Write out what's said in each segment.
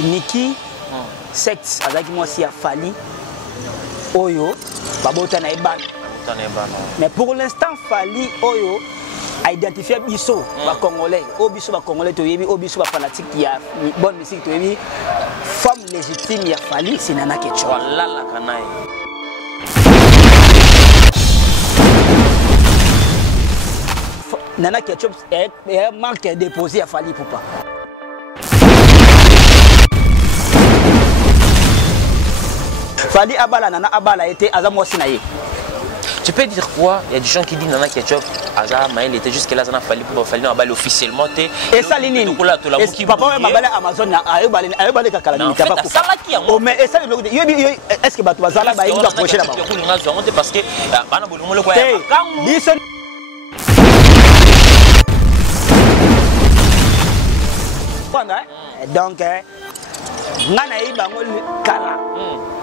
Niki sexe azaki moi si a Fali Oyo babota na ebana. Mais pour l'instant Fali Oyo a identifié biso ba congolais, biso ba congolais to yebi, biso ba fanatique ya bonne musique to yebi. Femme légitime ya Fali c'est Nana Ketchup. Voilà la canaille. Nana Ketchup est marque déposé à Fali Poupa. Fali Abala, Nana Abala était Azamo Sinaye. Tu peux dire quoi? Il y a des gens qui disent Nana Ketchup, Azam, il était jusque-là, Zana Fali Poupa, Fali Abala officiellement. Et ça, Lini. Papa m'a balé Amazon, a balé Kakalani. Mais est-ce que Batou Bazala va y approcher là-bas? Parce que donc, Nana Ibango Kala.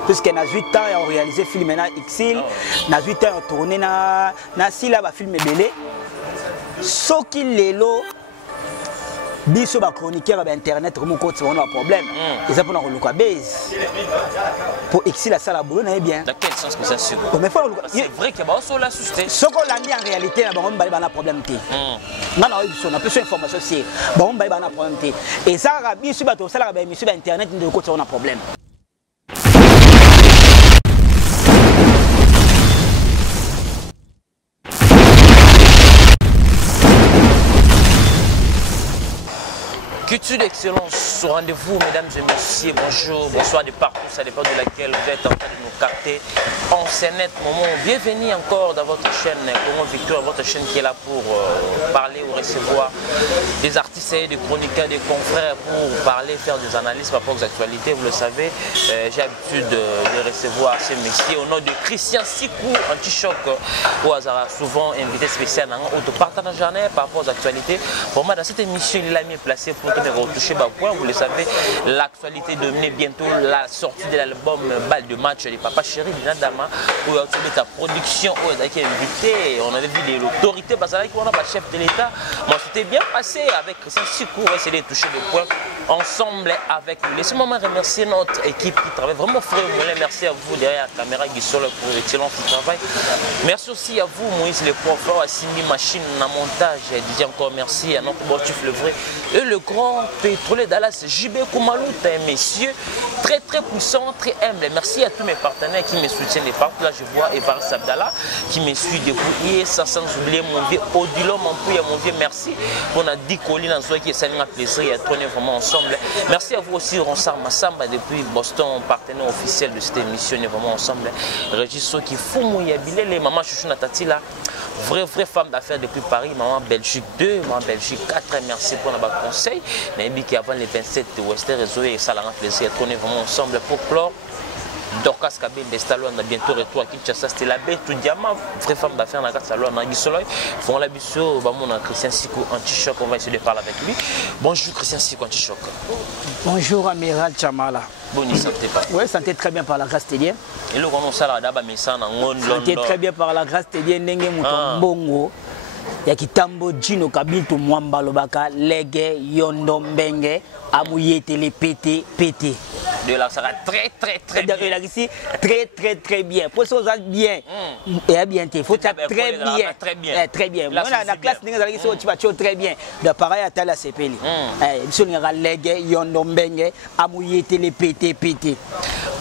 Puisque na 8 ans on réalisé film na Exil, na 8 ans on tourné na sila ba film belé. Soki lelo biso ba chroniqueur ba internet comme côté on a un problème. Et ça pour na luka base. Pour Exil la salle boulot na bien. Dans quel sens que ça sûr? C'est vrai que ba so la susté. Soko landi en réalité na bango ba na problème té. Ngana oyiso na plus information c'est bango ba na problème té. Et ça biso ba to sala ba émission ba internet de côté on a problème. Culture d'excellence au rendez-vous, mesdames et messieurs, bonjour, bonsoir de partout, ça dépend de laquelle vous êtes en train de nous capter. En ce net moment, bienvenue encore dans votre chaîne Congo Victoire, votre chaîne qui est là pour parler ou recevoir des artistes et des chroniqueurs, des confrères pour parler, faire des analyses par rapport aux actualités. Vous le savez, j'ai l'habitude de recevoir ces messieurs au nom de Christian Sikou, Anti-Choc, au hasard souvent invité spécial dans notre partage par rapport aux actualités. Pour moi, dans cette émission, il a mis placé pour retoucher bas point. Vous le savez, l'actualité dominée bientôt la sortie de l'album Balle de match de Papa Chéri Dinadama où il a trouvé ta production où il a été invité. On avait vu l'autorité parce qu'on a pas chef de l'État. Moi, c'était bien passé avec Christian Sikou. On va essayer de toucher des points ensemble avec vous. Laissez-moi remercier notre équipe qui travaille vraiment frère. Merci à vous derrière la caméra qui sont là pour l'excellence du travail. Merci aussi à vous Moïse le prof, à Cindy Machine en montage. Je dis encore merci à notre Bortif le vrai et le grand pétrolier Dallas JB Koumalouta, messieurs, très puissant, très humble. Merci à tous mes partenaires qui me soutiennent de partout. Là, je vois Evar Sabdala qui me suit debout. Ça, sans oublier mon vieux Odilo, mon vieux merci. On a dit Colin en soi qui est un plaisir à tourner vraiment ensemble. Merci à vous aussi, Ronsar Massamba, depuis Boston, partenaire officiel de cette émission. On est vraiment ensemble. Régis qui fout Mouyabile, les mamans Chouchou Natati là. Vraie femme d'affaires depuis Paris, maman Belgique 2, maman Belgique 4. Merci pour notre conseil. Mais qui avant les 27 de Western Réseau et ça la plaisir qu'on est vraiment ensemble pour clore. Dorcas Kabin de Stallone a bientôt retour à Kinshasa. C'était la bête tout diamant, vraie femme d'affaires dans la salon dans Guisoloy. Font la biseau, on a Christian Sikou Anti-Choc, on va essayer de parler avec lui. Bonjour Christian Sikou Anti-Choc. Bonjour Amiral Chamala. Bonne santé pas. Oui, santé très bien par la grâce de Dieu. Et le grand salade d'aba messana en santé très bien par la grâce de Dieu ndenge muto mbongo. Ya kitambo Jino Kabintu Mwamba Lobaka Lege Yondo Mbenge Amuyete les pété. De là ça va très bien. Ici très bien. Pour ça bien. Et bien il faut très bien. Très bien. Moi la classe ninga zalaki so tu vas très bien. De pareil à tala sepeli. Biso ninga Lege Yondo Mbenge Amuyete les pété.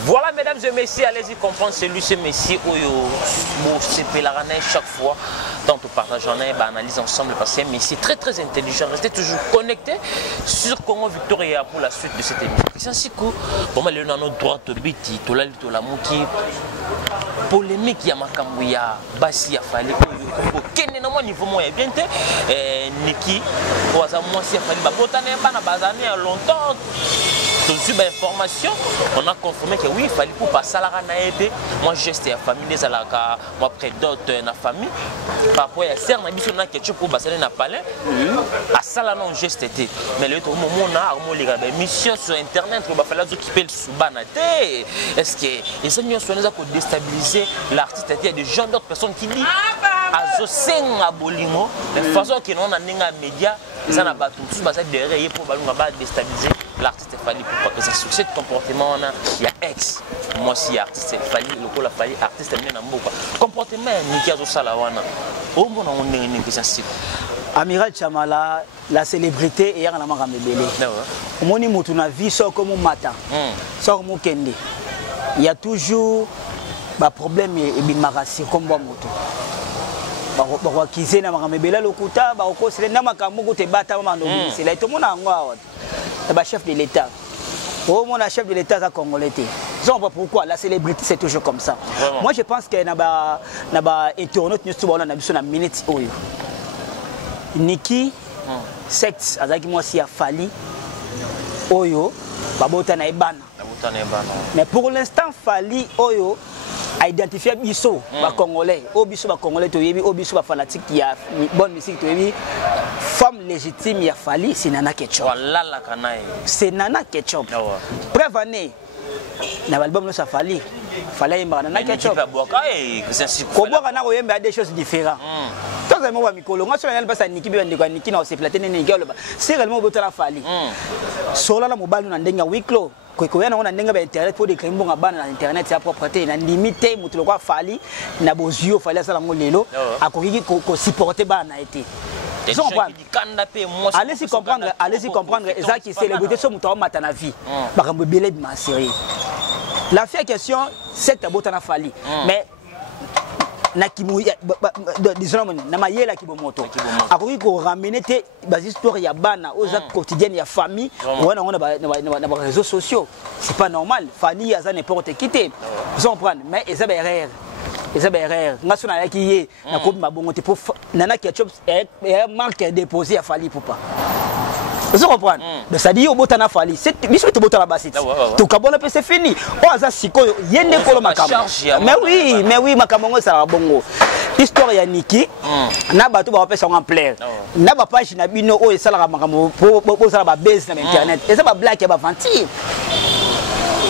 Voilà mesdames et messieurs, allez-y comprendre celui ce messie Oyo CP la ranais chaque fois. Tant on partage en analyse ensemble parce que c'est un messie très intelligent. Restez toujours connectés sur Congo Victoria pour la suite de cette émission. Christian Sikou, pour moi le nano droit to biti to la muki polémique ya makambo ya basi ya fali ko kene na mo niveau moyen bien te Niki ko za mo si fali ba botane ba na bazane longtemps. Tous les informations, on a confirmé que oui, il fallait pour passer à la ranaïté. Moi, geste à famille, des alaka, moi, près d'autres, na famille. Parfois, il y a certains qui ont quelque chose pour passer à palais. À ça, là, non, geste était. Mais le moment où on a des missions sur Internet, il va falloir s'occuper de Soubanate. Est-ce que les amis ont déstabilisé l'artiste? Il y a des gens, d'autres personnes qui disent Azosenga Bolingo, de façon qu'on a un média, ils ont battu tous, ils ont déstabilisé l'artiste Fali Poupa. c'est un succès de comportement. Il y a ex. Moi, si artiste, Fally, le coup, la Fally, artiste, il y a un comportement. Niki a ça là, au moins, on est une question. Amiral Chamala, la célébrité, et il y a un homme qui est au moins, il y a une vie, sort comme un matin, sort comme un kende. Il y a toujours des problèmes et des marassis comme moi. Bakize na makamebela lokuta ba okosele na makamoko te bata mama ndo c'est là tout le monde a ngwa ba chef de l'état au mon chef de l'état za congolais te on voit pourquoi la célébrité c'est toujours comme ça. Vraiment. Moi je pense que na ba internaute nous tout na biso na minute oyo Niki sexe azaki moi si a Fally oyo babota na ebana mais pour l'instant Fally oyo a identifié biso ba congolais o biso ba congolais to yebi o biso ba fanatique qui a bonne musique to yebi femme légitime ya Fally c'est Nana Ketchup voilà la canaille c'est Nana Ketchup preuve année na album no sa Fally yemba Nana Ketchup ko boka na ko yemba des choses différentes quand ça mo mikolo ngaso na basa Niki be ndeko Niki na se platé ne ngelo ba c'est réellement botala Fally sola la mobile na ndenga wiklo ko yana on ndenga ba internet pour décrire bonga bana na internet ya propreté na limité mutu lokwa Fally na bozio Fally sala ngolelo akoki ko supporter bana été allez-y comprendre ezaki célébrité so mutu mata na vie bakambo belé de ma série la fait question c'est ta botana Fally mais na kimu disons na mayela kibomoto akoki ko ramener te bas histoire ya bana aux actes quotidiens ya famille on a na réseaux sociaux c'est pas normal Fally aza n'importe qui te vous comprenez mais eza erreur ngaso na yaki ye na ko mabongo te pour Nana Ketchup marque déposé à Fally Poupa. Vous comprenez? Donc ça dit au botana Fally, c'est biso te botana basiti. To kabona pe c'est fini. O aza sikoyo yende kolo makambo. Mais oui makambo ça la bongo. Histoire ya Niki na bato ba pesa en plaire. Na ba page na bino o esala makambo pour ça ba base na internet. Et ça ba black ya ba ventir.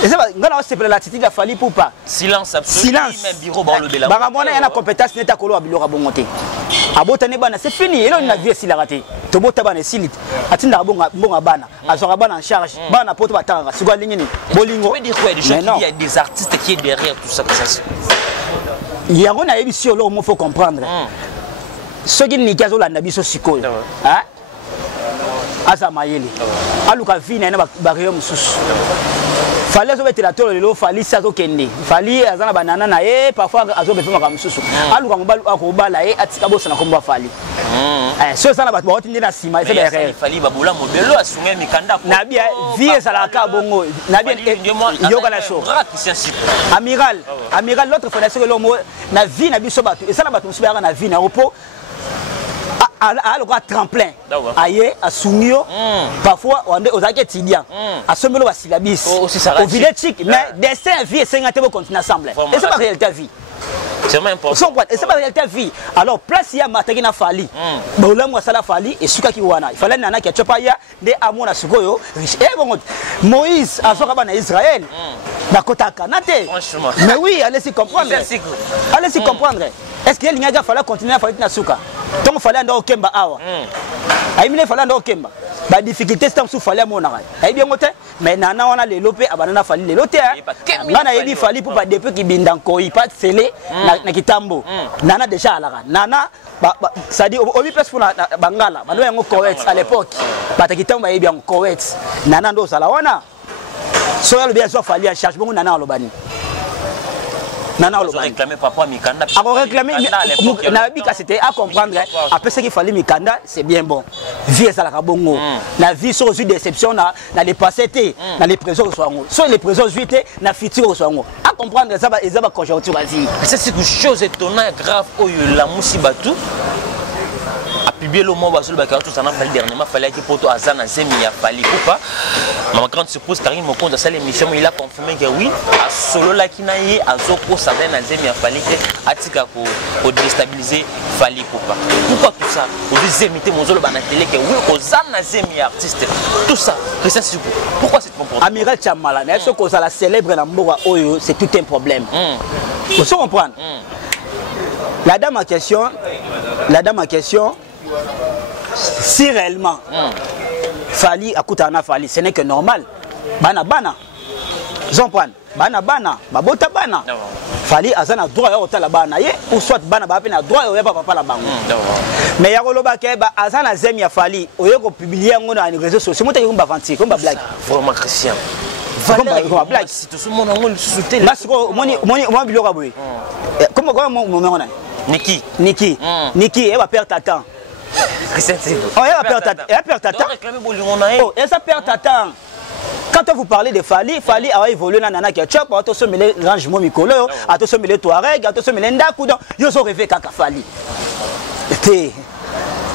Et ça ngana se pela l'attitude de Fally Poupa. Silence absolu. Même bureau ba le bela. Ba mona yana compétence neta kolo abilo bongote. Abotane bana c'est fini et là on a vu si la raté to bota bana silit atinda bonga bana azora bana en charge bana poto batanga sigwa lingini bolingo mais il y a des artistes qui est derrière tout ça que ça il y a on a eu sur l'homme faut comprendre ce qui ni kazo la nabiso sikoyo hein asa mayele aluka vina na ba riom sus Fally azo betela tolo lelo Fally sazo kende Fally azana banana na parfois azo befa makamususu aluka mobalu akobala atika bosa na komba Fally so sana bato baotindi na sima ese derrière Fally babula mobelo asumé mikanda na bia vie salaka bongo na bia yoka la show amiral l'autre fondation que l'homme na vie na biso bato esala bato musubaka na vie na repos à le tremplin aye à Sungio parfois on est aux étudiants à somelo basilabis au village mais destin vie et 50 vont continuer ensemble et c'est pas réalité vie c'est vraiment important et c'est pas réalité vie alors place il y a mataki na Fally bola mo sala Fally et suka ki wana il fallait Nana Ketchup ya de amona sukoyo bon Moïse azoka bana Israël na kota kanate mais oui allez-y comprendre est-ce que l'inga fallait continuer à faire na suka donc fallait ndo okemba awa aimine fallait ndo okemba ba difficulté c'est sous Fally mona ai bien ngote mais Nana wana lelo pe abanana Fally lelo te ngana yebi Fally pour pas depuis ki bindanko il pas scellé na kitambo Nana déjà alaka Nana ça dit obi place pour bangala bano yango Koweït à l'époque ba kitambo yebi en Koweït Nana ndo sala wana so ya le bien so Fally à charge bon Nana alobani Nana on réclamé papa Mikanda. On réclamé Nabika c'était à comprendre après ce qu'il fallait Mikanda c'est bien bon. Vie ça la bongo. La vie sur une déception na les passés na les présents soango. Sur les présents juité na futur soango. À comprendre ça va ezaba conjoncture vas-y. C'est une chose étonnante grave au la musibatu. A publié le mot sur le bac tout ça n'a fallu dernièrement fallait que poto azana zemi ya Fally Poupa. Ma grande surprise Karine me compte dans cette émission il a confirmé que oui à solo la kinaye azoko ça na zemi ya Fally que atika ko déstabiliser Fally Poupa. Pourquoi tout ça au deuxième été mon zolo bana télé que oui ozana zemi artiste tout ça Christian Sikou pourquoi c'est comportement Amiral Chamala mais ce qu'on la célèbre na mboka oyo c'est tout un problème vous comprenez la dame en question si réellement Fally à Koutana Fally ce n'est que normal bana comprendre bana babota bana fali azana droit ya otala bana ye ou soit bana ba pe na droit ya papa la bango mais ya koloba ke ba azana zemi ya fali oye ko publier ngo na réseaux sociaux moto ko ba vanti ko ba blague vraiment Christian ko blague si tout le monde ngol souté parce que moni biloko boy comment mon ngona Niki elle va perdre ta temps Christian oh elle va perdre ta temps oh elle ça perd ta temps. Quand vous parlez de Fali a évolué dans Nana Ketchup, a tous mêlé rangement Mikolo, a tous mêlé Touareg, a tous mêlé Ndakou, donc ils ont rêvé Kaka Fali. Et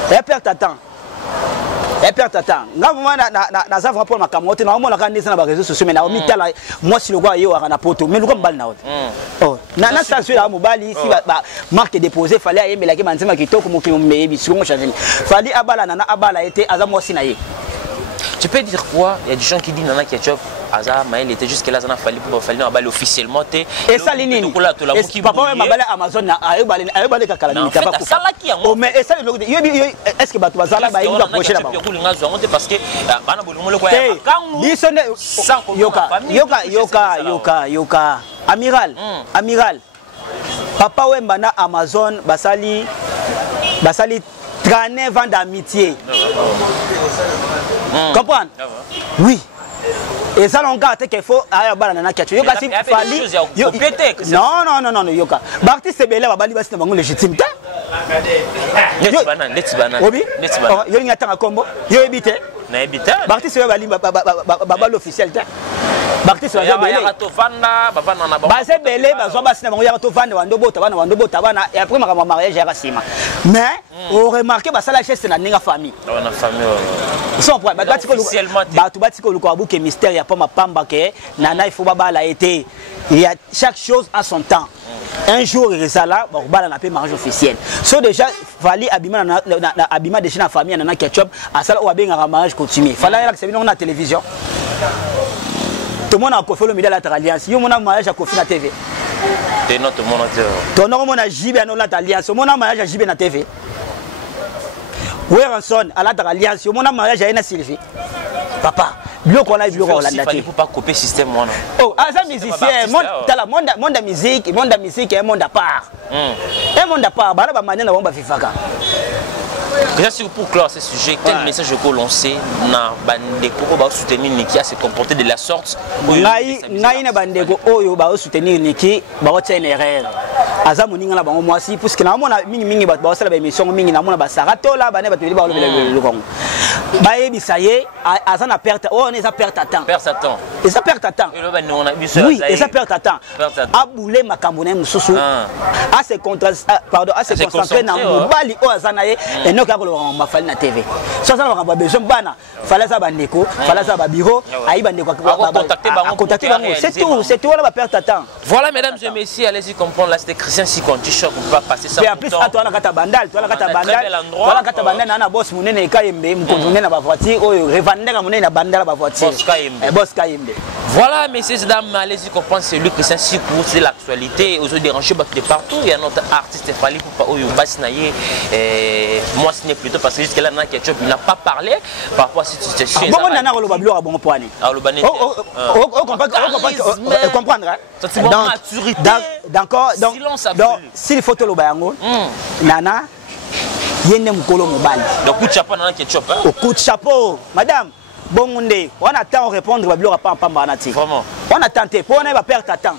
elle perd ta temps. Nga moi na za rapport ma kamote na omona kana na ba réseaux sociaux mais na omitala moi si le gars yo na poto mais le gars mbal na autre. Oh na station la mobali ici ba marque déposé fallait aimer la ki manzema kitoko mo ki mo mebi sur mo changer. Fali abala nana abala était aza moi si na ye. Tu peux dire quoi? Il y a des gens qui disent Nana Ketchup, Aza, Maël était jusqu'à là, ça fallait pour faire un officiellement. Et ça, l'ini. Papa, ma balle Amazon, a balé kakala. Oh, mais ça, est-ce que tu vas là, il va approcher là-bas? Parce que, Yoka. Amiral. Papa, Wembana Amazon, Basali 39 ans d'amitié. Comprendre? Oui. Et ça, on garde qu'il faut aller à la Ketchup. Yoka, si Fali. Non, Yoka. Barti, c'est belé, Babali, c'est une légitimité. Let's banane. Yo y a un combo. Yo évité. Barti, c'est Babal officiel. Barti, c'est belé. C'est belé, et après, ma mariage est rassima. Mais, on remarque que ça, la chaise, c'est la famille. Son point, mystère, il n'y a pas ma pamba que Nana, il faut pas été. Il y a chaque chose à son temps. Un jour, il est là, on va la mariage officiel. So déjà, Fali abima déjà la famille, Nana Ketchup, à ça, on va bien un mariage continué. Fallait que c'est bien la télévision. Tout le monde a fait le média de l'alliance. Il y a un mariage à Kofi na TV. Tout le monde a Ton nom a JB à l'alliance. Mon mariage à JB na TV. Weranson à l'alliance. Mon mariage à Ena Sylvie. Papa, bio qu'on a bio qu'on l'a daté. Il faut pas copier système moi. Oh, as un musicien, monde musique est un monde à part. Un monde à part, bah là bah maintenant on va faire faka. Pour clore ce sujet, quel message que l'on sait na bandeko ba soutenir Niki à se comporter de la sorte? Ngai na bandeko oyo ba soutenir Niki ba tia une erreur. Aza moninga na bango mwasi puisque na mona mingi ba sala ba émission mingi na mona ba sarato la ba ne ba tuli ba le kongo. Ba yebisa ye aza na perte on est à perte à temps. Et ça perd ta temps. Oui, et ça perd ta temps. Aboulé makambo na mususu. À se concentrer na mobali o azana ye et non ka ko ma fali na TV. Ça ça ba besoin bana. Fallait ça bandeko, fallait ça ba bureau, ayi bandeko contacter bango. C'est tout là ba perd ta temps. Voilà mesdames et messieurs, allez-y comprendre là c'était Christian Sikonti Choc, on peut pas passer ça. Et en plus toi la kata bandal, toi la kata bandal na boss munene kayembe mkonzonge na ba voiture oyo revendeur munene na bandal ba voiture. Boss kayembe. Voilà, messieurs et dames, allez-y comprendre, c'est lui Christian Sikou, c'est l'actualité. Aux dérangés de partout, il y a notre artiste Fali pour pas Basinaye. Moi, ce n'est plutôt parce que jusqu'à là, Ketchup n'a pas parlé par rapport à cette situation. Bon, on a un robot à bon point. On comprendre. D'accord. Donc, s'il faut te le bayango, Nana, il y a un mokolo mobile. Donc, coup de chapeau, Nana Ketchup. Coup de chapeau, madame. Bon, on attend répondre, vraiment. On a tenté, pour on va perdre ta temps.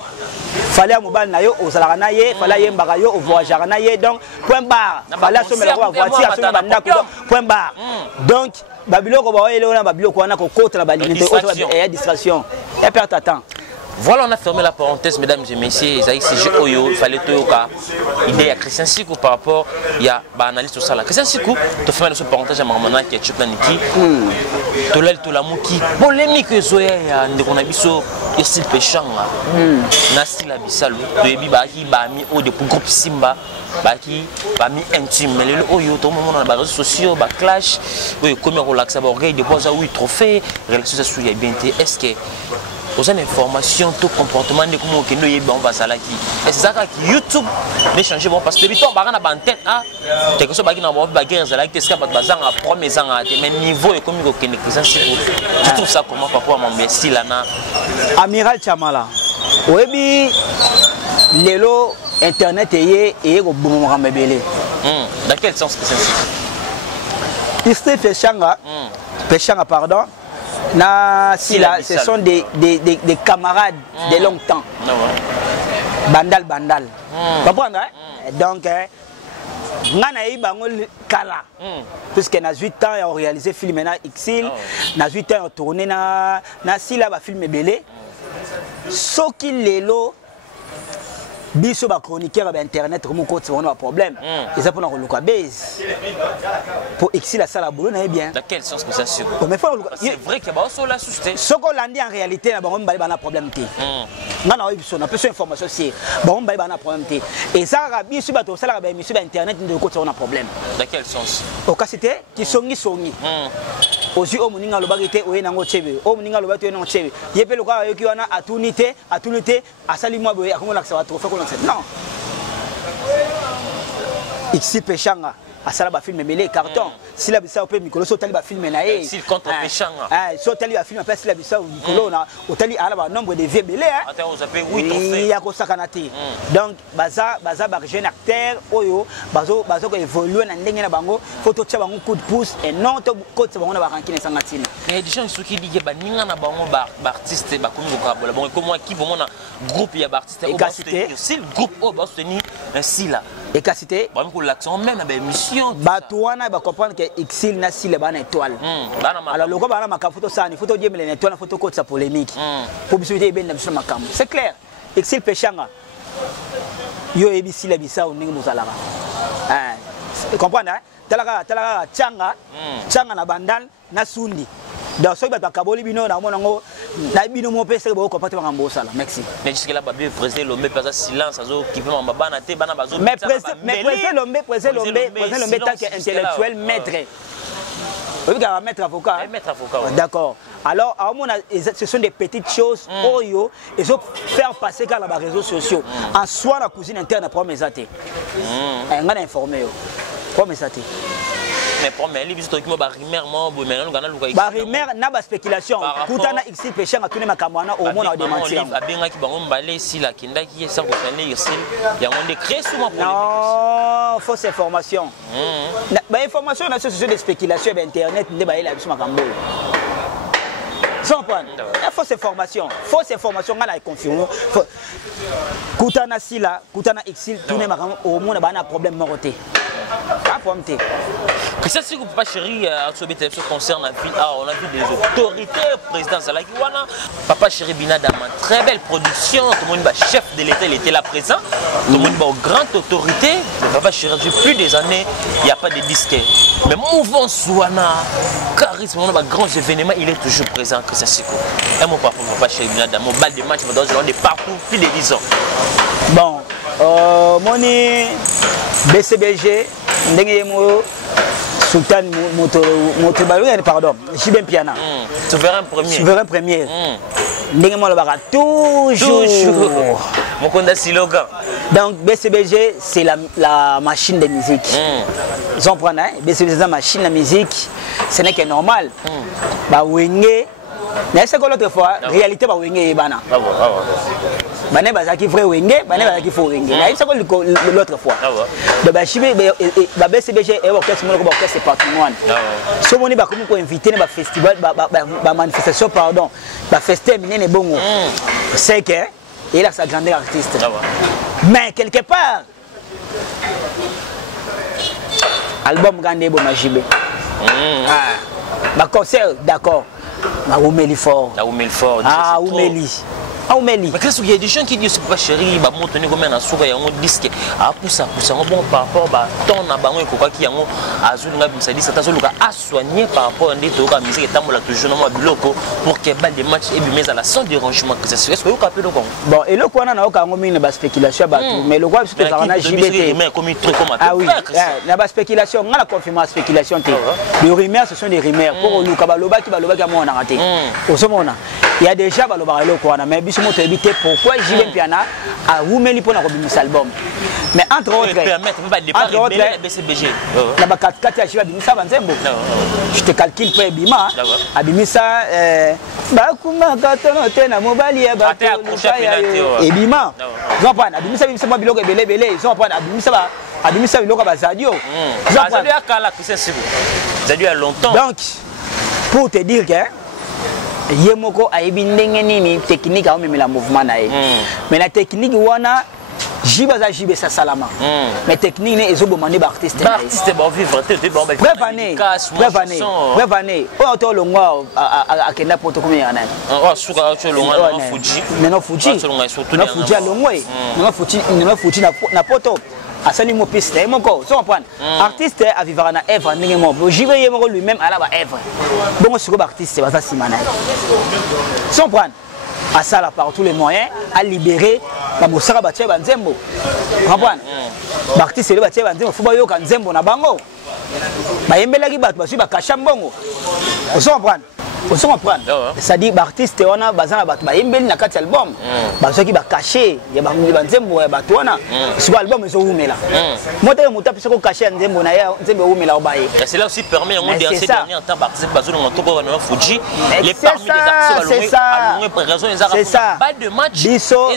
Fallait mobile nayo au salaranaye, fallait mbagayo au voyageur naye, donc point barre. Fallait sommer la voiture, sommer banda point barre. Donc Babylone ko ba ele na Babylone ko na ko côté la balimité, et distraction. Et perdre ta temps. Voilà, on a fermé la parenthèse, mesdames et messieurs. Il fallait que l'idée à Christian Sikou par rapport il y a analyse tout ça là. Christian Sikou, tu fais la parenthèse à Marmana qui est Ketchup Niki. Tu l'as tout la mouki polémique Zoé de qu'on a vu so il style péchant là. Nasti la bisalo. Tu es baki bami au de pour groupe Simba. Baki bami intime mais le oyo tout le monde dans les réseaux sociaux ba clash. Oui, comme relax à orgueil de poser oui trophée relation ça sur bien. Est-ce que aux informations, tout comportement de comment on est bon basala qui. Et c'est ça qui YouTube d'échanger bon parce que le temps barana bantenne ah quelque chose qui n'a pas baguer zala qui est-ce que bazang à premier ans à mais niveau et comme il connaît que ça tu trouves ça comment papa mon messi là na Amiral Chamala webi lelo internet et au bon moment mebele dans quel sens que c'est ici Peshanga pardon na si là ce sont des camarades de longtemps bandal comprendre donc ngana ibango kala puisque na 8 ans on réalisé film na Exil na 8 ans on tourné na si là ba film belé soki lelo biso ba chroniqueur ba internet comme côté on a problème et ça pour na koluka base pour Exil la salle boulot na bien dans quel sens que ça sûr c'est vrai que ba so la suscité soko landi en réalité na bango mbali ba na problème té ngana oyi biso na peu information c'est bango mbali ba na problème té et ça biso ba to sala ba émission ba internet de côté on a problème dans quel sens au cas c'était qui songi aussi au muninga lobaki té oye nango chebe au muninga lobaki nango chebe yepe loka yoki wana atunité asali mwa boye akomo la ça trophée non ici Peshanga asala ba film melé carton si la bisa pe mikolo so tali ba film na e si contre Peshanga so tali ba film après si la bisa mikolo na otali ala ba nombre de vieux belé attends on s'appelle 8 trophées ya ko sakanati donc baza ba jeune acteur oyo bazo ko évoluer na ndenge na bango photo tcha bango coup de pouce et non to côté bango na ba rankine sangatina mais des gens qui disent ba ninga na bango ba artiste ba komi ko bola bon comme moi qui vraiment na groupe ya ba artiste au soutenir si le groupe au ba soutenir si là et cité bon pour l'action même na ba émission batouana ba comprendre que Exil na si le ban étoile alors le bana makafuto sani photo die mele étoile photo côté sa polémique pour bisouté ben na biso makam c'est clair Exil Peshanga yo ebisi la bisa o ningi muzalaka comprendre talaka changa na bandal na sundi donc so ba kaboli bino na mona ngo na bino mo pese ba ko pate bango sala merci mais jusque là ba bien président lombe pas silence azo qui peut mamba na te bana bazo mais président lombe tant que intellectuel maître oui gars maître avocat d'accord alors ce sont des petites choses oyo et so faire passer quand les réseaux sociaux en soi la cousine interne pour mes athées on a informé pour mes athées mais pour mais les visiteurs qui m'ont rumeur moi bon maintenant nous allons ba rumeur na ba spéculation kutana Exil Peshanga tune makamwana au monde a démenti a benga ki bango mbalé si la kinda qui est sans connaître Exil il y a on décret souvent pour non fausse information ba information na ce sont des spéculations internet ndé ba ila biso makambo sans point fausse information ngala confirmer kutana sila kutana Exil tune makambo au monde ba na problème moroté ça si vous pas chéri ce concerne la ville on a vu des autorités président Zalaki wana papa chéri Binadama très belle production tout le monde chef de l'état il était là présent tout le monde aux grandes autorités papa chéri depuis plus des années il y a pas de disque mais mouvement wana charisme on a grands événements il est toujours présent que ça c'est quoi et mon papa chéri Binadama au bal de match dans de partout plus de 10 ans bon moni BCBG ndenge mo Sultan moto pardon Jibem Piana souverain premier ndenge mo le toujours Mokonda Siloga donc BCBG c'est la machine de musique ils ont prendre BCBG c'est la machine de musique ce n'est que normal ba wenge mais c'est que l'autre fois réalité ba wenge bana bané bazaki vrai wenge bané bazaki faux wenge là c'est que l'autre fois de ba chibe ba BCBG et orchestre mon orchestre patrimoine so moni ba comme ko inviter na ba festival ba manifestation pardon ba fester minene bongo c'est que il a sa grandeur artiste mais quelque part album gandé bon majibe ba concert d'accord na Oumeli fort Oumeli mais qu'est-ce qu'il y a des gens qui disent pas chéri ba moto ni comme na suka ya ngo disque a poussa bon par rapport ba ton na bango ko ki yango azuli nga bimsa dit ça luka a soigner par rapport à ndito ka musique tambola toujours na biloko pour que ba des matchs et bimeza la sans dérangement que ça est-ce que vous capez le bon bon et le quoi na ka ngo mine ba spéculation ba tout mais le quoi c'est ça na JBT mais comme truc comme ah oui na ba spéculation ngala confirmer spéculation té les rumeurs ce sont des rumeurs pour luka ba loba ki mo na raté au somona Il y a déjà Balobarelo quoi, mais biso moto éviter pourquoi JB Piana a roumeli pour notre album. Mais entre autres, la BCBG. La bakati ya Jiba Bimisa Banzembo. Je te calcule pas Bima. Abimisa bakuma katono te na mobali ya bato. Et Bima. Ils ont pas Abimisa Bimisa ba biloko belé, ils ont pas Abimisa biloko ba Zadio. Zadio akala kisa siku. Zadio a longtemps. Donc pour te dire que Yemoko a ebi ndenge nini technique a omemela mouvement na ye. Mais la technique wana Jiba za Jibe sa salama. Mais technique ne ezo bomande ba artiste. Ba artiste ba vivre te ba ba. Bref année. O to longwa akenda poto comme yana. O suka to longwa na Fuji. Non Fuji. Na Fuji longwe. Non Fuji na poto. Asali mo piste moko so comprendre artiste a vivre na œuvre ndenge mo Jibe yemoko lui-même ala ba œuvre bon sur ba artiste ba sa simana so comprendre à ça là par tous les moyens à libérer ba mosaka ba tche ba nzembo comprendre ba artiste le ba tche ba nzembo faut ba yo ka nzembo na bango ba yembelaki bato ba su ba kasha mbongo so comprendre on comprendre ça dit artiste on a bazana bato ba yembeli na kati album bazoki ba cacher ya ba nzembo ya bato wana sur album zo umela moto muta pese ko cacher nzembo na ya nzembo umela obaye c'est là aussi permet on de ces derniers temps participer bazo na toko na Fuji les parmi les artistes alongé pour raison ils ont pas de match biso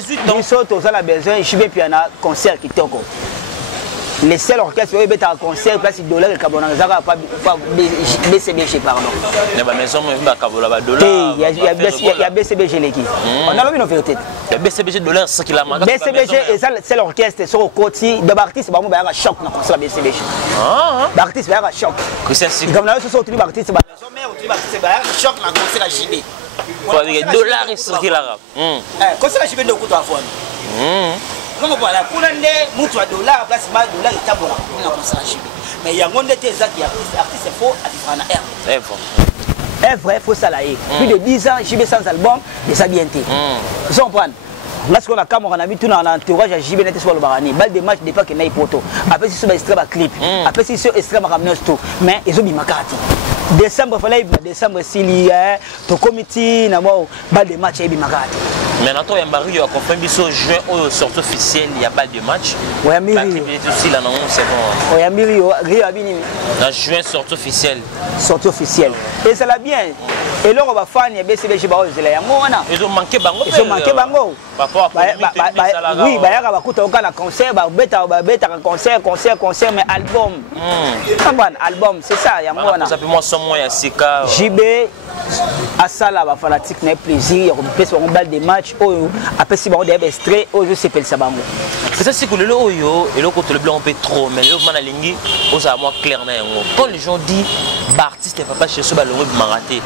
to ça la besoin Jibe Piana concert kitoko les seuls orchestres qui ont été en concert, place $, et Kabona, pas BCBG, pardon. Il y a BCBG l'équipe. On a vu nos vérités. Le BCBG $, c'est qu'il a marqué. BCBG, c'est l'orchestre, c'est au côté de l'artiste, il y a un choc dans le concert BCBG. L'artiste, il y a un choc. Comme là, ce sont tous les artistes, il y a un choc dans le concert JB. $, c'est qu'il a. Concert JB de coup d'enfant. Non voilà, pour l'année, mutu à dollar, place mal dollar et tabou na concert. Mais il y a monde des artistes faux à différents airs. Vrai faux salarié. Plus de 10 ans, JB sans album, déshabillenté. Vous comprenez? Lorsqu'on a caméra, on a vu tout dans l'entourage à JB n'était pas le barani. Balle de match dépend qu'il n'y ait pas photo. Après c'est sur extrême clip. Après c'est sur extrême ramener tout. Mais ils ont mis ma carte. Décembre fallait décembre s'il y a ton comité na moi balle de match et ma carte. Maintenant, il y a un baril qui a confirmé que juin au sortie officielle, il n'y a pas de match. Oui, il y a aussi là, c'est bon. Oui, il y a en juin, sortie officielle. Sortie officielle. Et ça l'a bien. Et là, on va faire un BCBG. Ils ont manqué Bango. Ils ont manqué Bango. Oui, il y a un concert, concert, mais album. Album, c'est ça. Il y a un JB, à ça, là, va fanatique, n'a plaisir. On a balle des matchs. Après, si on a des extraits, je sais pas ça. C'est ça, que le Oyo et le côté le blanc, on peut trop. Mais le Manalingi, on a moins clair. Quand les gens disent, artiste, papa, chez soi, le web m'a raté.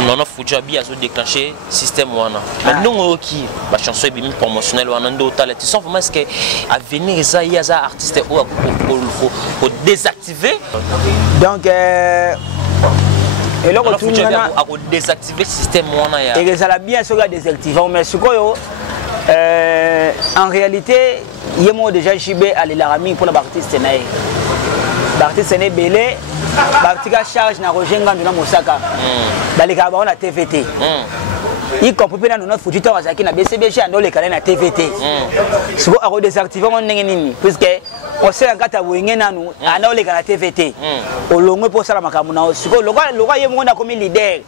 On a foutu à bien déclencher système. Mais non, qui la chanson est promotionnelle, on a un autre talent. Tu sens vraiment ce qu'à venir, ça, il y a des artistes pour désactiver. Donc, et là, on a désactiver le système. Et ça l'a bien sûr désactivé. Mais ce en réalité, il y a déjà JB à l'armée pour l'artiste. L'artiste est belé. L'artiste charge na Rojenga na Mosaka. Dans les cabans na TVT. Il comprend dans notre futur à na BCBG dans les canaux na TVT. Ce qu'on a désactivé on n'engeni puisque on sait en gata wenge na nous na les canaux TVT. Au long pour ça la makamuna. Ce qu'on le roi yemo na comme leader.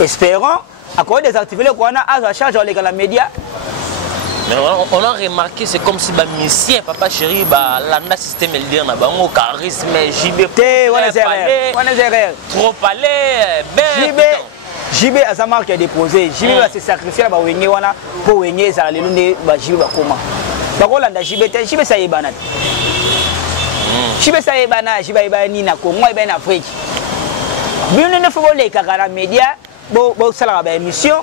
Espérons à quoi désactiver le quoi na à charge dans les canaux médias. On a remarqué, c'est comme si les musiciens, papa chéri, l'anda système est le bango charisme, JB, trop palais, JB a sa marque déposée. JB va se sacrifier pour Wenge, ça les lunes, JB va comment. Par contre, JB ça y est banal. JB ça y est banal, JB est ni na Congo, il est en Afrique. Bien, il ne faut pas les caméras médias, ça la émission.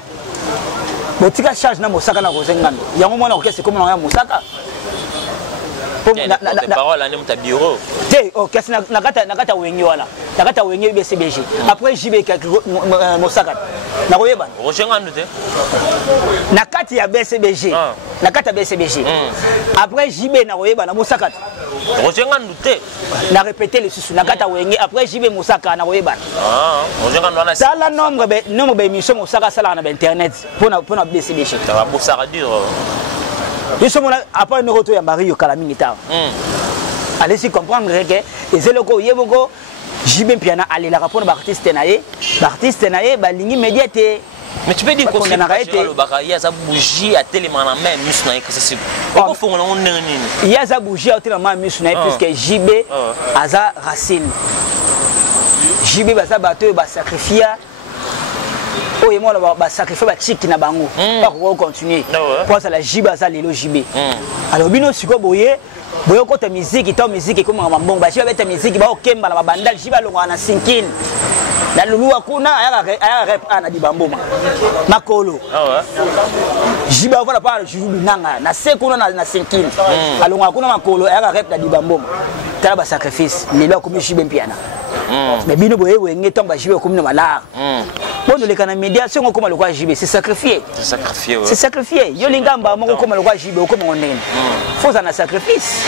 Botika charge na Mosaka na Rosengan. Yango mona orchestre comme na Mosaka. La parole à notre bureau. Té orchestre na kata wengi wala. Na kata wengi BCBG. Après JB Mosaka. Na koyeba. Rosengan te. Na kati ya BCBG. Na kata BCBG. Après JB na koyeba na Mosaka. Roger Ngandouté. Na répété le sous na kata wenge après JB Moussaka na oyeba. Ah, Roger Ngandouté. Ça la nombre de émissions Moussaka sala na internet pour na BCD chez. Ça va pour ça dur. Nous sommes après une retour ya Mario Kalami ta. Allez-y comprendre que ezelo yeboko JB Piana aller la rapport artiste naé balingi médiaté. Mais tu peux dire qu'on a le bagaille ça bougie à tellement la même musna que c'est pourquoi faut on il y a ça bougie à tellement musna puisque JB aza racine JB baza bato ba sacrifier oye moi ba sacrifier ba chiki na bango pas continuer pour ça la JB aza lelo JB alors bino siko boye boyo kota musique ta musique comme mambongo ba JB ta musique ba okemba na bandal JB longa na sinkine la lulu akuna aya rep ana di bamboma makolo jiba voilà pas juju nanga na sekuna na sinkine alonga akuna makolo aya rep da di bamboma tala ba sacrifice lelo comme jibe mpiana mais bino boye wenge tomba jibe comme na mala bon le kana médiation comme le quoi jibe c'est sacrifié c'est sacrifié yo lingamba moko comme le quoi jibe comme on est faut ça na sacrifice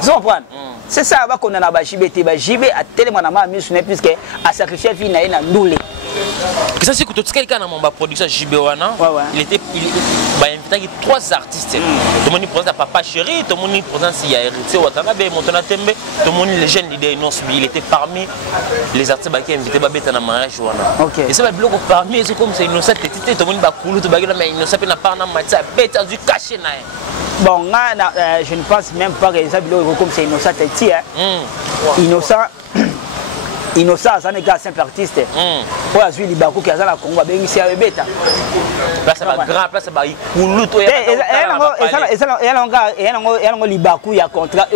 vous comprenez. C'est ça va qu'on a ba JB a tellement na misu ne puisque a sacrifié vie na ndoulé. Que ça c'est que tout ce quelqu'un dans mon production JB wana il bah invité 3 artistes. Tout le monde présent Papa Chéri, tout le monde présent il y a héritier Watanabe, Montana Tembe, tout le monde les jeunes leaders Inosbi, il était parmi les artistes qui invité babeta na mariage wana. Et ça va bloquer parmi c'est comme c'est innocent tout le monde ba koulou to bagala mais innocent pe na pas na match beta du caché na. Bon, je ne pense même pas que les habitants comme c'est innocent innocent ça n'est qu'un simple artiste pour azui libaku qui a la Congo ben ici à beta place ba grand place ba koulou to et libaku ya contrat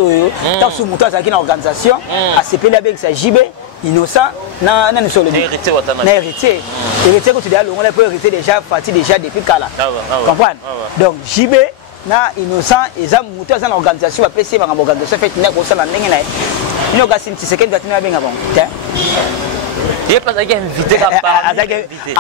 tant sous muto ça qui na organisation a CPL avec sa JB innocent na sur le héritier Watanabe héritier que tu dis on a hérité déjà parti déjà depuis Kala comprendre donc JB na innocent eza mutu aza na organisation ba PC ba organisation fait na ko sala ndenge na ino ga sinti sekende batina benga bon tiens il pas ça qui invité ka par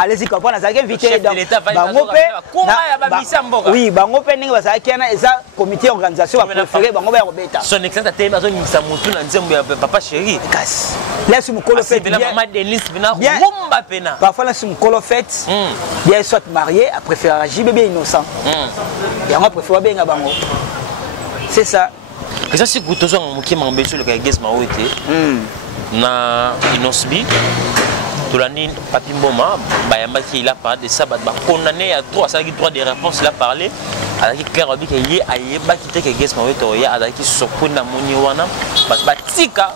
allez-y comprendre ça qui invité donc bango pe oui bango pe ndenge ba ça qui na eza comité organisation ba préféré bango ba robeta son excellence até bazo ngisa mutu na nzembo ya Papa Chéri kasi laisse mukolo fait bien maman Denis bina rumba pena parfois laisse mukolo fait bien soit marié a préféré JB bien innocent et moi préfère bien bango c'est ça que ça c'est que tout ça on qui m'embê sur le gaz ma été na Inosbi tout l'année Papi Mboma bayamba qui il a parlé de ça ba condamné à droit ça qui droit des réponses il a parlé avec clair obi que yé ayeba qui te que gaz ma été ya avec sokona moni wana ba tika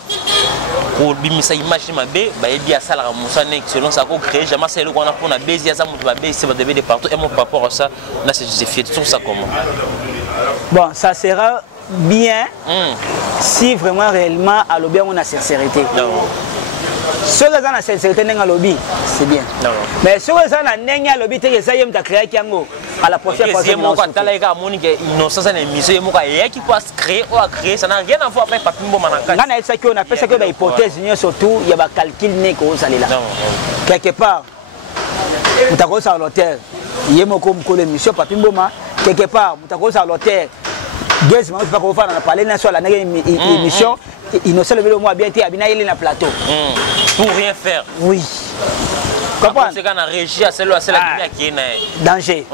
pour bimisa image mabe ba yebi à sala musana selon ça ko créer jamais c'est le qu'on a pour na bezi ça mutu ba bezi c'est de de partout et mon par rapport à ça là c'est justifié tout ça comment bon ça sera bien si vraiment réellement à l'objet on a sincérité. Si on a la sincérité dans le lobby, c'est bien. Mais si on a la nenga lobby, tu sais que tu as créé Kiango à la prochaine fois. Si on a créé innocence dans l'émission, qui peut créer ou créer, ça n'a rien à voir avec Papi Mboma. On appelle ça que l'hypothèse, surtout, il y a un calcul né qu'on s'allait là. Quelque part, tu as commencé à l'hôtel, il y a une émission Papi Mboma, quelque part, tu as commencé à l'hôtel. Gaz, je ne sais pas comment on a parlé sur la émission. Innocent le moi bien été abina il na plateau. Pour rien faire. Oui. Comprends? C'est qu'on a réagi à celle qui est danger.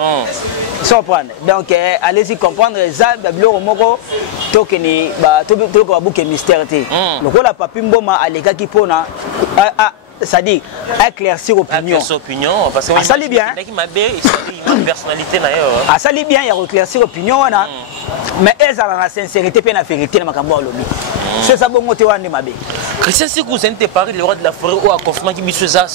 Sans prendre. Donc allez-y comprendre ça babilo moko tokeni ba to ko buke mystère té. Le la Papi Mboma à les gars qui pona ça dit éclaircir opinion. Parce que ça lit bien. Une personnalité na yo. Ah ça lit bien il y a éclaircir opinion wana. Mais elle a la sincérité et la vérité na makambo lobby. C'est ça bon moté wana mabe. Christian Sikou c'est paré le roi de la forêt ou à confirmer qui biso ça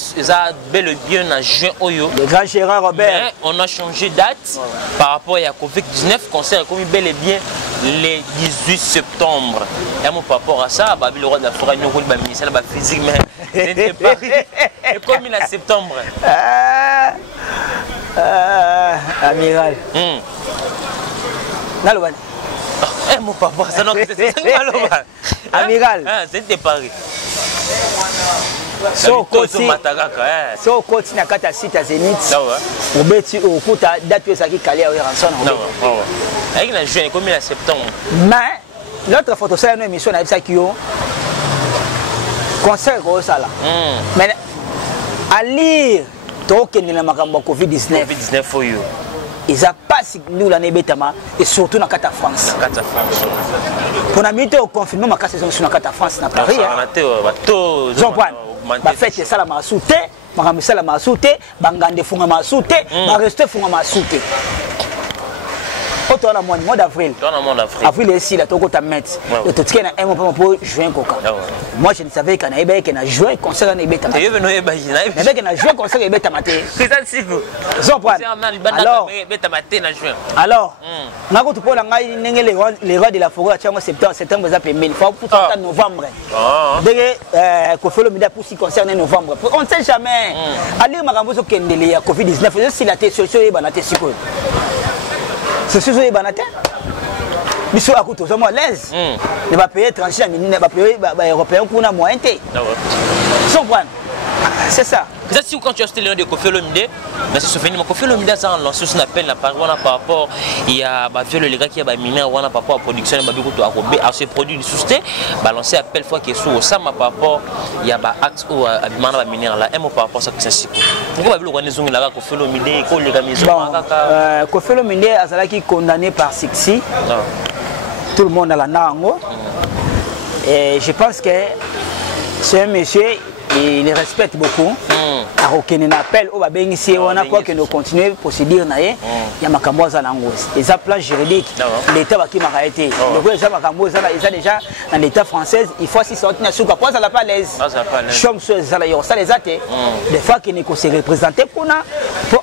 bel et bien en juin oyo. Le grand Gérard Robert. Mais on a changé date par rapport à Covid-19 concert comme bel et bien le 18 septembre. Et mon par rapport à ça, le roi de la forêt nous roule ba ministère ba physique mais c'était pas et comme il a septembre. Amiral. Nalouane. Mon papa, ça non, c'est amiral. C'était Paris. So côté na kata site Zénith. Au beti au kuta date ça qui calé à rançon. Non. Avec la juin comme il a septembre. Mais l'autre photo ça une émission na ça qui yo concert ko ça là mais à lire to kende na makambo Covid-19 for you ils a pas si nous la nebetama et surtout na kata France pour na mito confirmer ma saison sur na kata France na Paris bato ba fête ça la masouté makambo ça la masouté bangande funga masouté ba rester funga masouté. Quand on a mois d'avril, avril est ici, là, tu as mettre. Le tout est un moment pour juin. Moi, je ne savais qu'en Aïbé, qu'il y a joué concert en Aïbé. Il y a joué concert en Aïbé. Alors, les rois de la forêt, septembre, il faut pour novembre. Novembre. On ne sait jamais. Allez, Maramboso Kendele, Covid-19, si la solution est banate. C'est ce que je banate. Mais si à côté, sommes à l'aise. Ne va payer étranger, ne va payer européen pour un moyen. C'est ça. Si quand tu as acheté le de Koffi Olomide, mais c'est souvenir Koffi Olomide ça lancé ce qu'on appelle la par rapport il y a viol les gars qui a miné par rapport à production à ce produit de sousté balancer appel fois qui est sur ça par rapport il y a axe ou abimana ba miner là un mot par rapport ça que c'est si pourquoi le organisation là Koffi Olomide ko les gars maison Koffi Olomide azalaki condamné par Sixi tout le monde à la nango et je pense que c'est un monsieur il les respecte beaucoup. Il appel au Babengisi, on a quoi que nous continuons pour se dire naé, il y a Makamboza Langos. Les plans juridiques, l'État qui m'a été. Donc les Makamboza, ils ont déjà dans l'État français, il faut s'y sortir na souka. Quoi ça la pas l'aise. Chom sur ça les athées. Des fois qui ne se représenter pour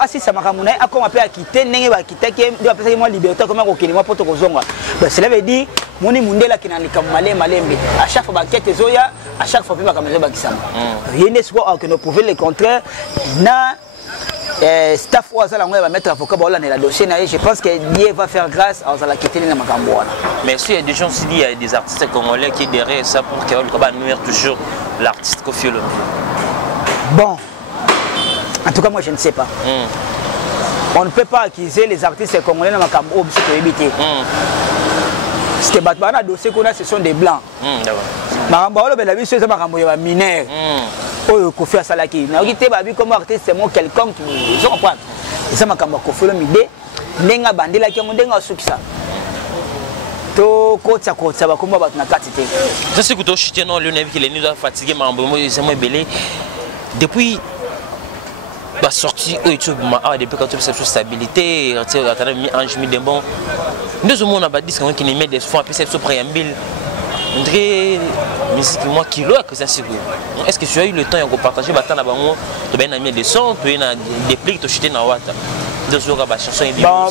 assister à Makamuna, à comment peut quitter, n'est pas quitter qui doit passer moi liberté comme un moi pour te rejoindre. Donc cela veut dire moni mundela qui n'a ni comme malembe. À chaque fois baquette zoya, à chaque fois pas comme bakisama. Rien n'est que nous pouvons le contraire. Na staff va mettre avocat dans le dossier. Je pense que Dieu va faire grâce à la quitter la Makamboa. Mais si il y a des gens qui disent il y a des artistes congolais qui sont derrière ça pour qu'ils nourrir toujours l'artiste Koffi Olomide. Bon, en tout cas moi je ne sais pas. On ne peut pas accuser les artistes congolais dans Makamboa pour éviter. Parce que le dossier qu'on a ce sont des blancs. Makamboa la vie c'est Makamboa mineur. Oh, Koffi Asalaki. Na okite ba bi comme artiste c'est moi quelconque ils ont comprendre. Ça makamba Koffi Olomide ndenga bandela ki ndenga sukisa. To kotsa ba komba ba na katite. Ça c'est que to chité non le nevi qui les nous fatigué mambo c'est moi belé. Depuis ba sorti au YouTube depuis quand tu fais cette stabilité, tu as mis Ange Midembon. Nous on a ba disque qui ne met des fonds après cette préambule. André, musique moi kilo que ça c'est. Est-ce que tu as eu le temps de partager batan na bango to ben ami des sons, to na des plics to chuter na wata. De zo ba chanson et bon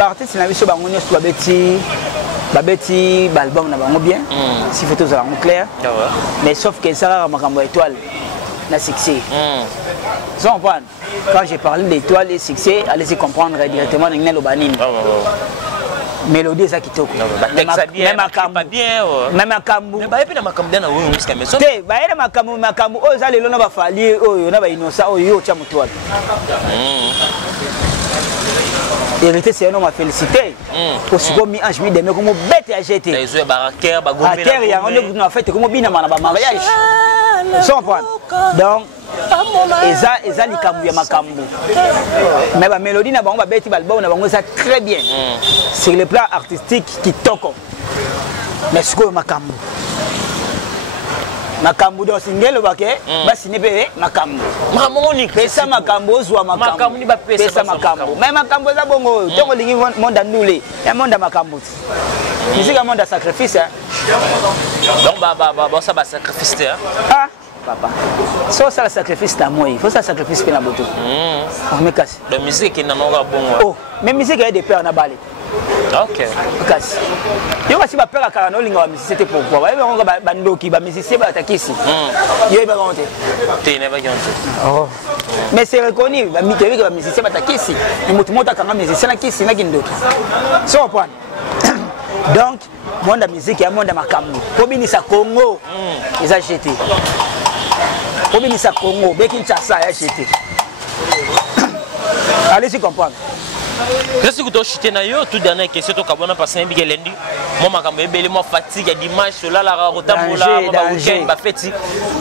artiste na biso bango nyos babeti album na bango bien. Si photos za bango clair. Mais sauf que ça makambo étoile na succès. Sans comprendre. Quand j'ai parlé d'étoile et succès, allez-y comprendre directement dans le banin. Mélodie ça qui toque même à Kambu mais pas Makambu na oui jusqu'à maison te ba ina Makambu oh ça les lona ba fali oh na ba innocent oh yo tia mutuwa hérité c'est un homme à féliciter pour ce qu'on mis Ange Midembon comme bête à jeter les yeux baraker ba gomé la terre ya on a fait comme bina na ba mariage sans prendre donc eza likambu ya Makambu mais la mélodie na bango ba beti balbum na bango ça très bien sur le plan artistique qui toko mais ce que Makambu donc single baké ba signé pe Makambu mamoni pesa Makambu zwa Makambu ni ba pesa Makambu mais Makambu za bongo tongo lingi monde ndule ya monde Makambu musique monde de sacrifice donc ça ba sacrifice ah papa so ça le sacrifice ta moi il faut ça sacrifice pe na boto mais casse la musique na nonga bongo oh mais musique est de père na balé ok casse yo kasi ba père ka na olinga wa musique c'était pourquoi ba ngo ba ndoki ba musicien ba takisi yo ba gonte te ne ba gonte oh mais c'est reconnu ba mitoyi ba musicien ba takisi ni mutu mota kanga musicien na kisi na kindoki so point donc monde de musique et monde de Makambu pour binisa Congo ils ont jeté pour binisa Congo Kinshasa a jeté allez-y comprendre Qu'est-ce que tu as chuté na yo? Toute dernière question, tu as passé un big lundi. Moi, ma caméra, moi fatigue, il y a dimanche, là, la rotambola, ma week-end, ma fête.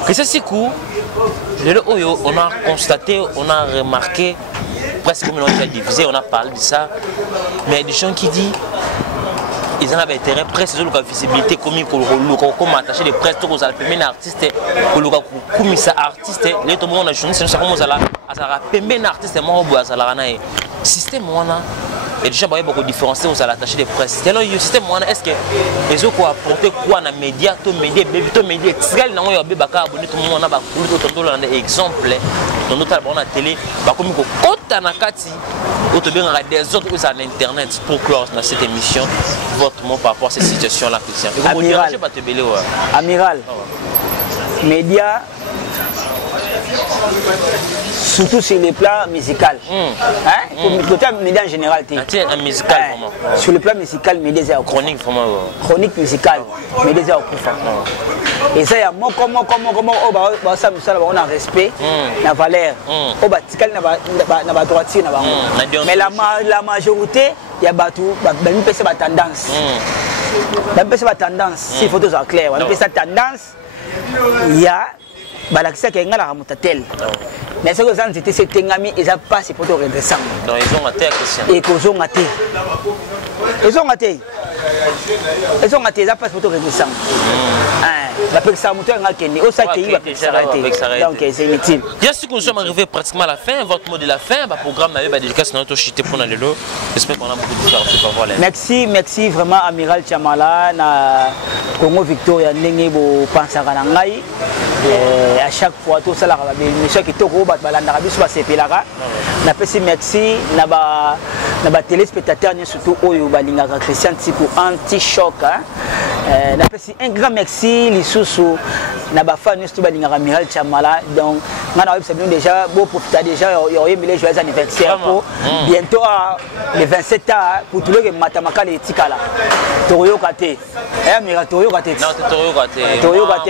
Qu'est-ce que cool? On a constaté, on a remarqué, presque comme on a divisé, on a parlé de ça. Mais il y a des gens qui disent ils ont intérêt presque sur la visibilité comme attaché de presse aux alpes artistes comme ça artiste les tout le monde a journaliste c'est comme ça là ça pembe artiste moi au bois ça là système moi et déjà beaucoup de différencier aux attaché de presse c'est le système moi est-ce que les autres apporter quoi dans média to média extrait na yo bebaka abonné tout le monde na ba tout dans exemple dans notre abonné à télé ba comme ko kota na kati auto bien des autres sur internet pour clore dans cette émission votre mot par rapport à cette situation là Christian Amiral média surtout sur le plan musical côté média en général musical sur le plan musical média chronique musicale média et ça y a comment ça on a respect la valeur na ba droitier na ba mais la majorité il y a batou ba tendance si photos sont claires on peut ça tendance il y a balakisa ke ngala ramutatel mais ce que ça c'était c'est tengami et ça passe pour te redresser donc ils ont attaqué Christian et qu'ils ont attaqué ça passe pour te redresser la personne moteur n'a qu'une au ça qui va s'arrêter donc c'est inutile. Bien sûr que nous sommes arrivés pratiquement à la fin, votre mot de la fin, le programme n'avait pas dédicace notre chité pour aller là. J'espère qu'on a beaucoup de différences pour voir. Merci vraiment Amiral Chamala na Congo Victoria ndenge bo pensaka na ngai à chaque fois tout ça la monsieur qui toko ba balanda biso ba sepelaka na pesi merci na ba téléspectateurs surtout oyo balingaka Christian Tiku anti-choc na pesi un grand merci lisusu na ba fan surtout balingaka Amiral Chamala donc ngana website déjà beau profiter déjà yoyé les joyeux anniversaire pour bientôt le 27 pour tous les matamaka les tikala Toyo Kate Amiral Toyo Kate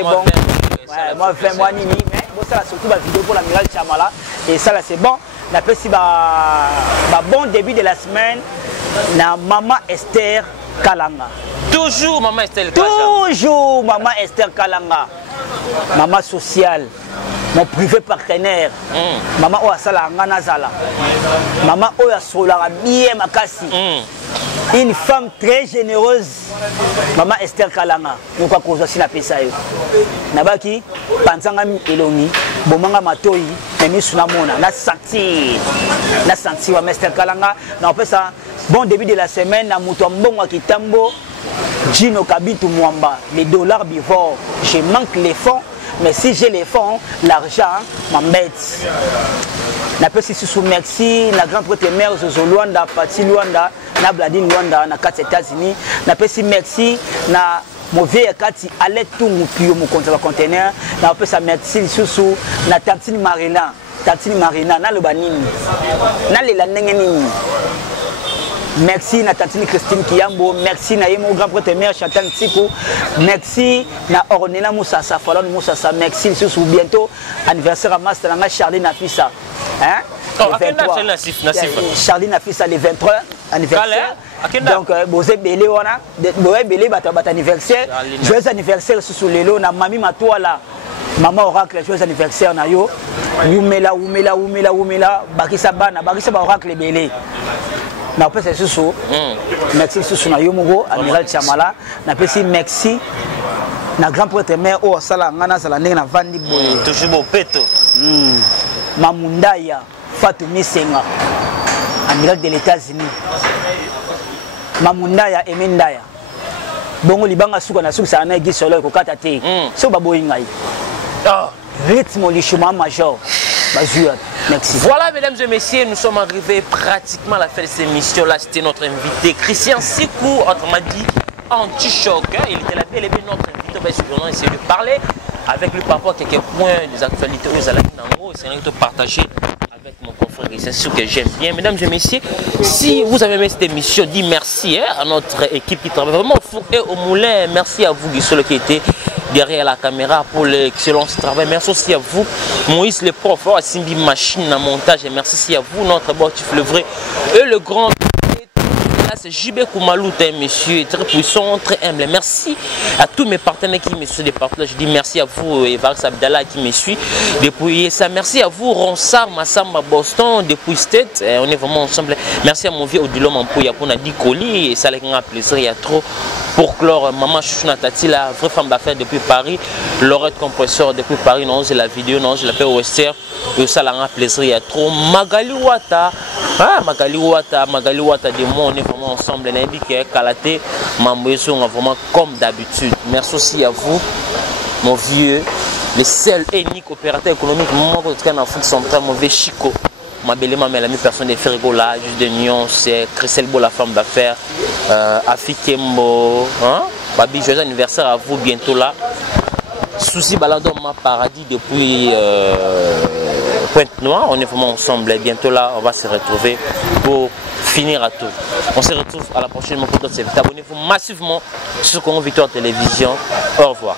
bon moi fais moi nini mais bon ça surtout la vidéo pour l'Amiral Chamala et ça là c'est bon na pesi ba bon début de la semaine na maman Esther Kalanga toujours maman Esther Kalanga maman sociale mon privé partenaire maman Oasala Nganazala maman Oyasola bien makasi une femme très généreuse maman Esther Kalanga nous quoi cause aussi la pesa yo nabaki panzanga elongi bomanga matoi mais sunamona na senti maman Esther Kalanga na pesa bon début de la semaine na muto mbongo kitambo Gino Kabitu Mwamba les dollars bivores je manque les fonds mais si j'ai les fonds l'argent m'embête na pesi sous merci la grande prêtre mère Zozo Luanda Pati Luanda na Bladine Luanda na 4 États-Unis na pesi merci na mon vieux kati allait tout mon pio mon conteneur na pesi merci sous na Tantine Marina na le banini na le la nengeni. Merci na Tantine Christine Kiyambo, merci na mon grand prêtre mère Chantal Tsikou, merci na Ornella Moussassa, Falon Moussassa, merci sous bientôt anniversaire à Master Charlie Nafissa. Hein? Charlie Nafissa le 23 anniversaire. Donc Bozé Belé wana, Bozé Belé bat anniversaire, joyeux anniversaire sous lelo na Mami Matoala. Maman Oracle joyeux anniversaire na yo. Oumela bakisa Oracle Belé. Na pesi susu merci susu na yomogo Amiral Chamala na pesi merci na grand prêtre mère o sala ngana sala ndenge na vandi boye toujours beau peto Mamundaya Fatou Misenga Amiral de l'États-Unis Mamundaya Emendaya bongo libanga suka na suka sana gisolo ko kata te so baboyinga yi rythme li chemin major. Merci. Voilà, mesdames et messieurs, nous sommes arrivés pratiquement à la fin de cette émission-là. C'était notre invité, Christian Sikou, autrement dit, anti-choc. Il était là, bel et bien notre invité. On va essayer de parler avec lui par rapport à quelques points des actualités aux Alain-Nango. C'est un de partager avec mon confrère Christian Sikou que j'aime bien. Mesdames et messieurs, si vous avez aimé cette émission, dis merci à notre équipe qui travaille vraiment au four et au moulin. Merci à vous, Guissolo, qui était derrière la caméra pour l'excellent travail. Merci aussi à vous, Moïse le prof, Simbi Machine à montage. Et merci aussi à vous, notre sportif le vrai et le grand. Là, c'est JB Koumalou, monsieur, très puissant, très humble. Merci à tous mes partenaires qui me suivent des partenaires. Je dis merci à vous, Evax Abdallah qui me suit depuis ça. Merci à vous, Ronsard, Massamba, Boston, depuis State. On est vraiment ensemble. Merci à mon vieux Odilo Mampouya pour Nadi Koli. Et ça a un plaisir, il y a trop. Pour clore, maman Chouchouna Tati, la vraie femme d'affaires depuis Paris, Laurette Compresseur depuis Paris, non, j'ai la vidéo, non, je l'appelle OSR, et ça a un plaisir, il y a trop. Magali Wata, Magali Wata de moi, on est vraiment ensemble, on a dit que Kalaté, Mamboyesu, on a vraiment comme d'habitude. Merci aussi à vous, mon vieux, le seul et unique opérateur économique, moi, en Afrique centrale, mon vieux Chico. Ma belle maman, la personne de Frigo là, juste de Nyon, c'est Christelbo, la femme d'affaires, Afikembo, hein? Babi, joyeux anniversaire à vous bientôt là. Souci Balado, ma paradis depuis Pointe-Noire, on est vraiment ensemble. Bientôt là, on va se retrouver pour finir à tout. On se retrouve à la prochaine fois pour d'autres. Abonnez-vous massivement sur Congo Victoire Télévision. Au revoir.